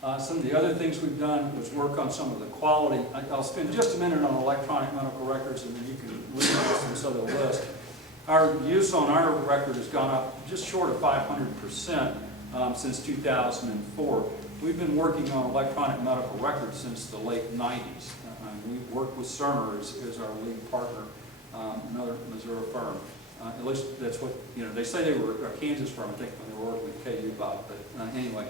Some of the other things we've done was work on some of the quality. I'll spend just a minute on electronic medical records, and then you can read this other list. Our use on our record has gone up just short of 500% since 2004. We've been working on electronic medical records since the late 90s. We've worked with Cerner as our lead partner, another Missouri firm. At least that's what, they say they were a Kansas firm, I think, when they were working with KU Bob. But anyway,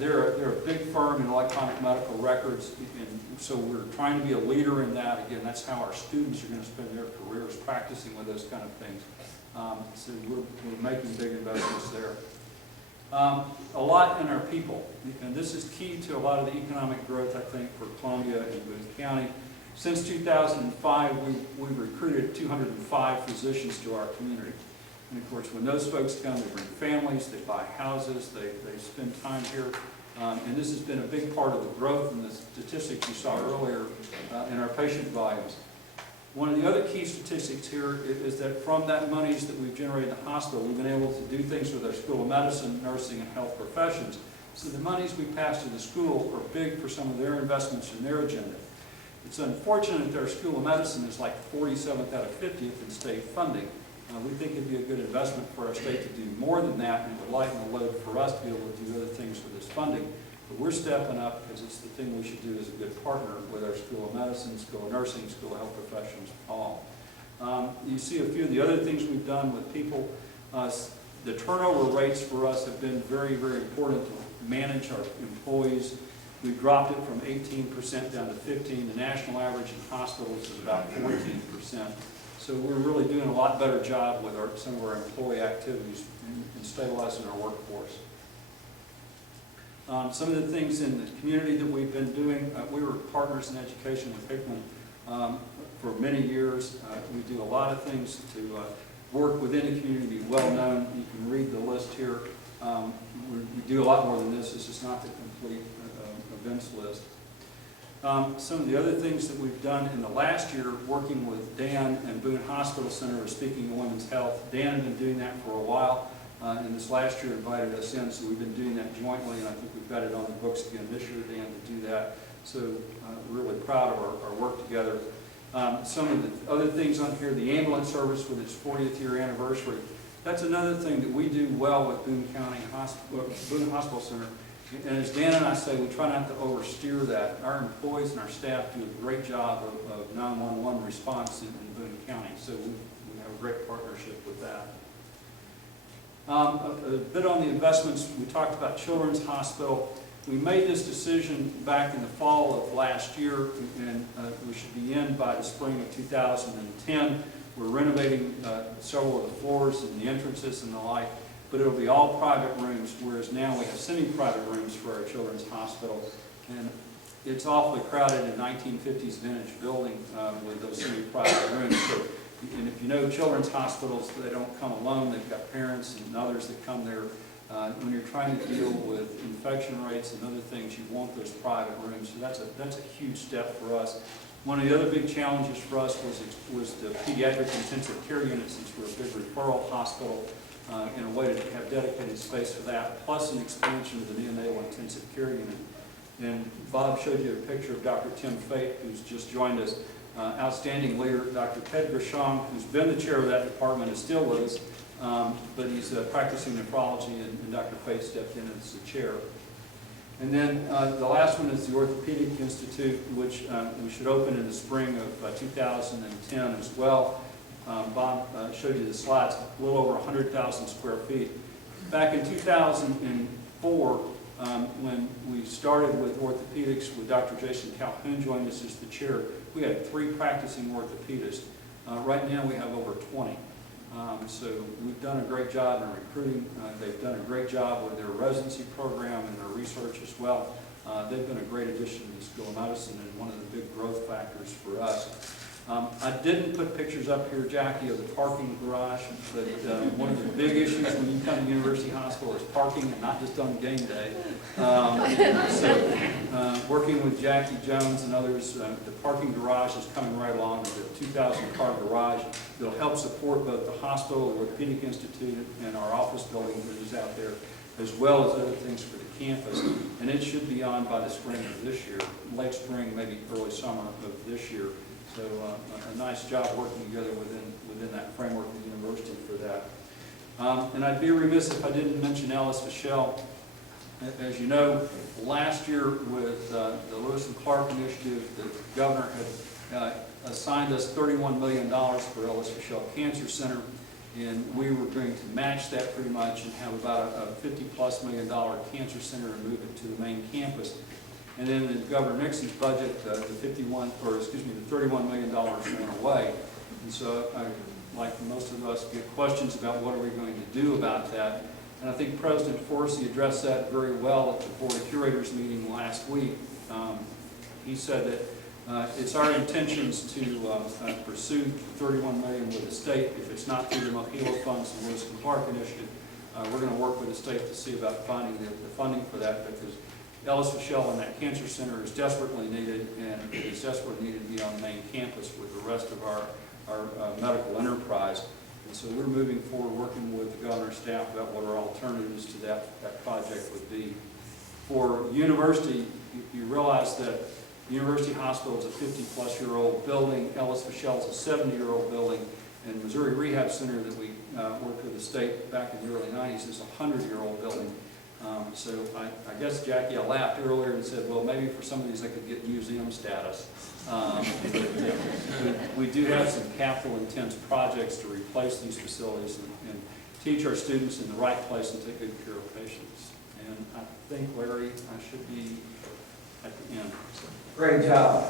they're a big firm in electronic medical records, and so we're trying to be a leader in that. Again, that's how our students are going to spend their careers, practicing with those kind of things. So we're making big investments there. A lot in our people, and this is key to a lot of the economic growth, I think, for Columbia and Boone County. Since 2005, we've recruited 205 physicians to our community. And of course, when those folks come, they bring families, they buy houses, they spend time here. And this has been a big part of the growth and the statistics you saw earlier in our patient volumes. One of the other key statistics here is that from that monies that we've generated in the hospital, we've been able to do things with our School of Medicine, Nursing, and Health professions. So the monies we pass to the school are big for some of their investments in their agenda. It's unfortunate that our School of Medicine is like 47th out of 50th in state funding. We think it'd be a good investment for our state to do more than that, and it would lighten the load for us to be able to do other things with this funding. But we're stepping up because it's the thing we should do as a good partner with our School of Medicine, School of Nursing, School of Health Professionals, all. You see a few of the other things we've done with people. The turnover rates for us have been very, very important to manage our employees. We've dropped it from 18% down to 15%. The national average in hospitals is about 14%. So we're really doing a lot better job with some of our employee activities in stabilizing our workforce. Some of the things in the community that we've been doing, we were partners in education with Hickman for many years. We do a lot of things to work within the community, be well known. You can read the list here. We do a lot more than this. This is not the complete events list. Some of the other things that we've done in the last year, working with Dan and Boone Hospital Center, Speaking of Women's Health. Dan had been doing that for a while, and this last year invited us in, so we've been doing that jointly, and I think we've got it on the books again this year, Dan, to do that. So we're really proud of our work together. Some of the other things on here, the ambulance service with its 40th year anniversary. That's another thing that we do well with Boone Hospital Center. And as Dan and I say, we try not to oversteer that. Our employees and our staff do a great job of 911 response in Boone County, so we have a great partnership with that. A bit on the investments, we talked about Children's Hospital. We made this decision back in the fall of last year, and we should be in by the spring of 2010. We're renovating several of the floors and the entrances and the like. But it'll be all private rooms, whereas now we have semi-private rooms for our Children's Hospital. And it's awfully crowded in 1950s vintage building with those semi-private rooms. So, and if you know Children's Hospitals, they don't come alone. They've got parents and others that come there. When you're trying to deal with infection rates and other things, you want those private rooms. So that's a huge step for us. One of the other big challenges for us was the pediatric intensive care unit, since we're a big referral hospital. In a way to have dedicated space for that, plus an expansion of the neonatal intensive care unit. And Bob showed you a picture of Dr. Tim Fate, who's just joined us. Outstanding leader, Dr. Ted Grisham, who's been the chair of that department and still with us, but he's practicing nephrology, and Dr. Fate stepped in as the chair. And then the last one is the Orthopedic Institute, which we should open in the spring of 2010 as well. Bob showed you the slides, a little over 100,000 square feet. Back in 2004, when we started with orthopedics, with Dr. Jason Calhoun joined us as the chair, we had 3 practicing orthopedists. Right now we have over 20. So we've done a great job in recruiting. They've done a great job with their residency program and their research as well. They've been a great addition to the School of Medicine and one of the big growth factors for us. I didn't put pictures up here, Jackie, of the parking garage, but one of the big issues when you come to University Hospital is parking, and not just on game day. Working with Jackie Jones and others, the parking garage is coming right along with the 2,000-car garage. It'll help support both the hospital, the Orthopedic Institute, and our office building that is out there. as well as other things for the campus. And it should be on by the spring of this year, late spring, maybe early summer of this year. So a nice job working together within that framework of the university for that. And I'd be remiss if I didn't mention Ellis Fischel. As you know, last year with the Lewis and Clark initiative, the governor had assigned us $31 million for Ellis Fischel Cancer Center, and we were going to match that pretty much and have about a $50+ million cancer center and move it to the main campus. And then in Governor Nixon's budget, the $31 million went away. And so like most of us, get questions about what are we going to do about that. And I think President Forsey addressed that very well at the Board of Curators meeting last week. He said that it's our intentions to pursue $31 million with the state. If it's not through the Mohila funds and Lewis and Clark initiative, we're going to work with the state to see about finding the funding for that, because Ellis Fischel and that cancer center is desperately needed, and it is desperately needed to be on the main campus with the rest of our medical enterprise. And so we're moving forward, working with the governor's staff about what our alternatives to that project would be. For university, you realize that the University Hospital is a 50+-year-old building, Ellis Fischel is a 70-year-old building, and Missouri Rehab Center that we worked with the state back in the early 90s is a 100-year-old building. So I guess, Jackie, I laughed earlier and said, well, maybe for some of these I could get museum status. We do have some capital-intense projects to replace these facilities and teach our students in the right place and take good care of patients. And I think, Larry, I should be at the end. Great job.